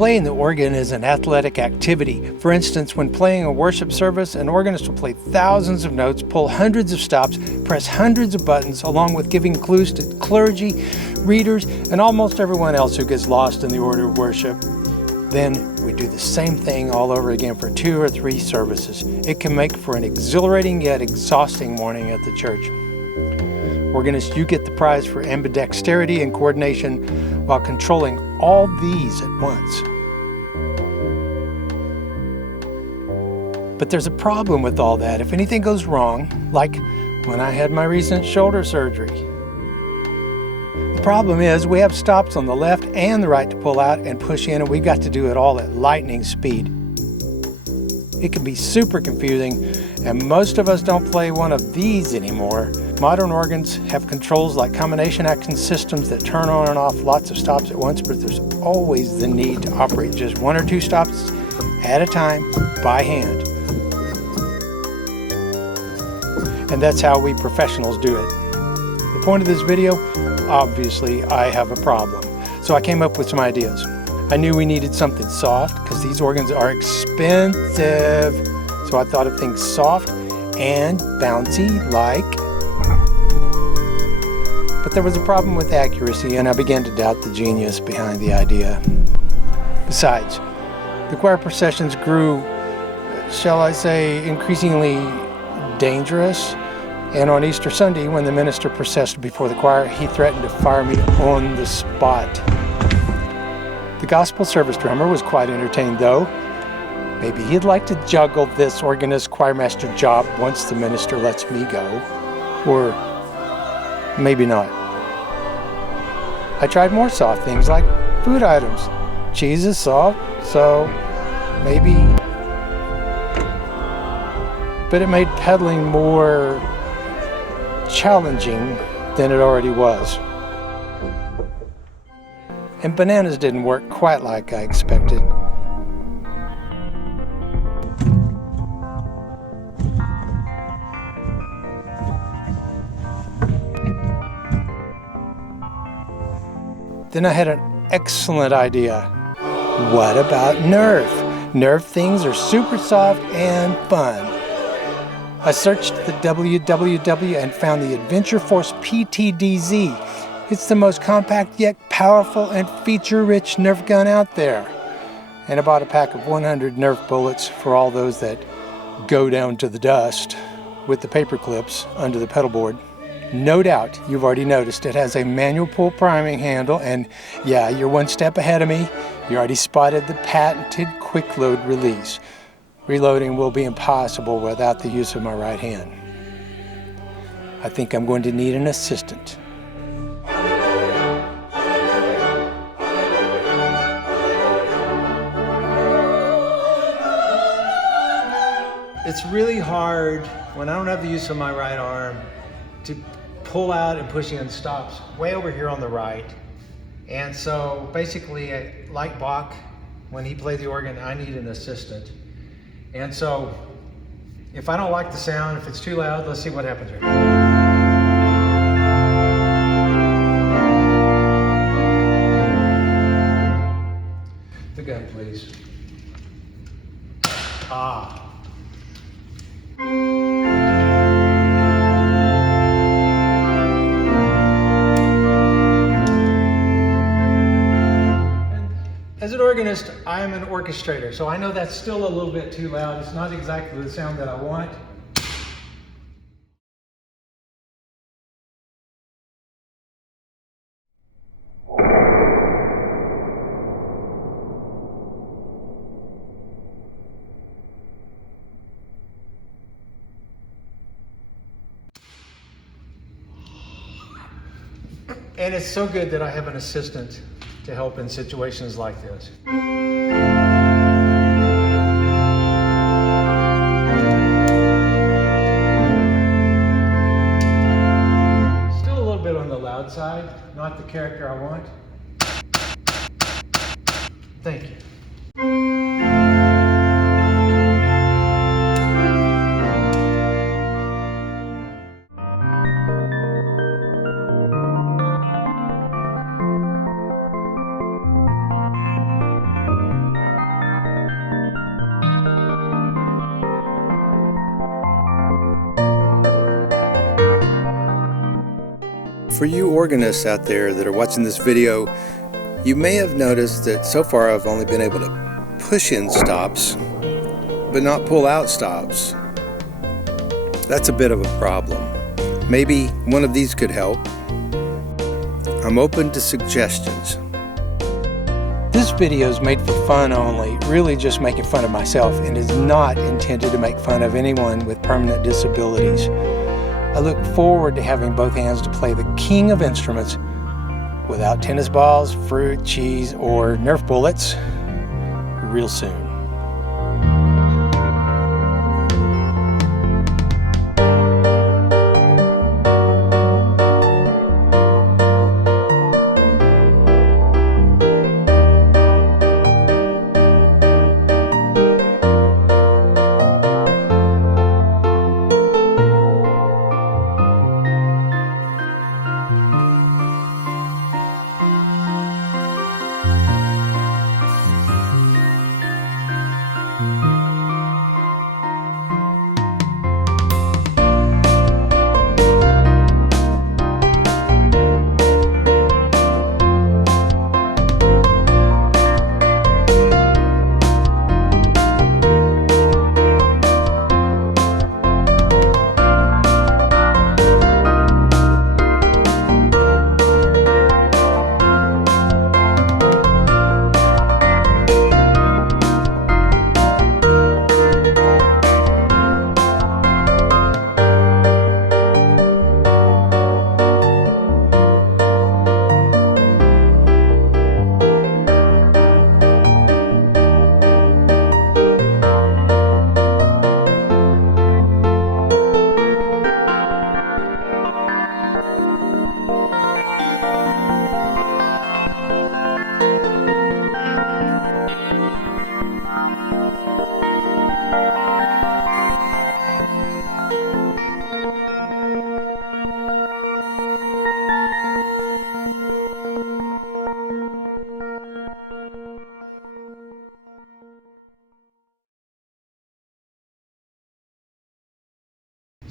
Playing the organ is an athletic activity. For instance, when playing a worship service, an organist will play thousands of notes, pull hundreds of stops, press hundreds of buttons, along with giving clues to clergy, readers, and almost everyone else who gets lost in the order of worship. Then we do the same thing all over again for 2 or 3 services. It can make for an exhilarating yet exhausting morning at the church. Organist, you get the prize for ambidexterity and coordination while controlling all these at once. But there's a problem with all that. If anything goes wrong, like when I had my recent shoulder surgery. The problem is we have stops on the left and the right to pull out and push in, and we've got to do it all at lightning speed. It can be super confusing, and most of us don't play one of these anymore. Modern organs have controls like combination action systems that turn on and off lots of stops at once, but there's always the need to operate just 1 or 2 stops at a time by hand. And that's how we professionals do it. The point of this video, obviously I have a problem. So I came up with some ideas. I knew we needed something soft because these organs are expensive. So I thought of things soft and bouncy like. But there was a problem with accuracy, and I began to doubt the genius behind the idea. Besides, the choir processions grew, shall I say, increasingly dangerous. And on Easter Sunday, when the minister processed before the choir, he threatened to fire me on the spot. The gospel service drummer was quite entertained, though. Maybe he'd like to juggle this organist choirmaster job once the minister lets me go. Or maybe not. I tried more soft things like food items. Cheese is soft, so maybe. But it made pedaling more challenging than it already was. And bananas didn't work quite like I expected. Then I had an excellent idea. What about Nerf? Nerf things are super soft and fun. I searched the www and found the Adventure Force PTDZ. It's the most compact yet powerful and feature-rich Nerf gun out there. And I bought a pack of 100 Nerf bullets for all those that go down to the dust with the paper clips under the pedal board. No doubt you've already noticed it has a manual pull priming handle, and yeah, you're one step ahead of me. You already spotted the patented quick load release. Reloading will be impossible without the use of my right hand. I think I'm going to need an assistant. It's really hard when I don't have the use of my right arm to pull out and push in stops way over here on the right. And so basically, like Bach, when he played the organ, I need an assistant. And so if I don't like the sound, if it's too loud, let's see what happens here. The gun, please. Ah. As an organist, I am an orchestrator, so I know that's still a little bit too loud. It's not exactly the sound that I want. And it's so good that I have an assistant to help in situations like this. Still a little bit on the loud side, not the character I want. Thank you. For you organists out there that are watching this video, you may have noticed that so far I've only been able to push in stops, but not pull out stops. That's a bit of a problem. Maybe one of these could help. I'm open to suggestions. This video is made for fun only, really just making fun of myself, and is not intended to make fun of anyone with permanent disabilities. I look forward to having both hands to play the king of instruments without tennis balls, fruit, cheese, or Nerf bullets real soon.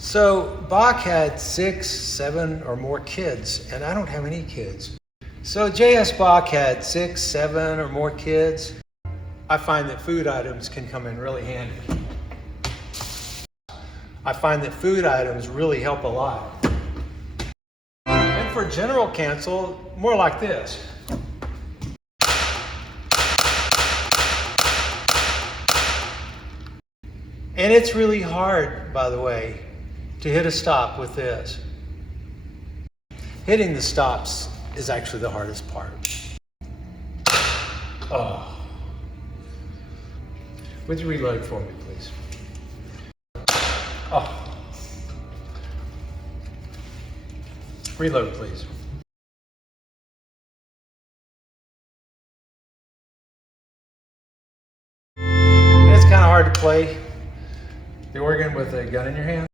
So Bach had 6, 7, or more kids, and I don't have any kids. So J.S. Bach had 6, 7, or more kids. I find that food items can come in really handy. I find that food items really help a lot. And for general cancel, more like this. And it's really hard, by the way, to hit a stop with this. Hitting the stops is actually the hardest part. Oh. Would you reload for me, please? Oh. Reload, please. It's kind of hard to play the organ with a gun in your hand.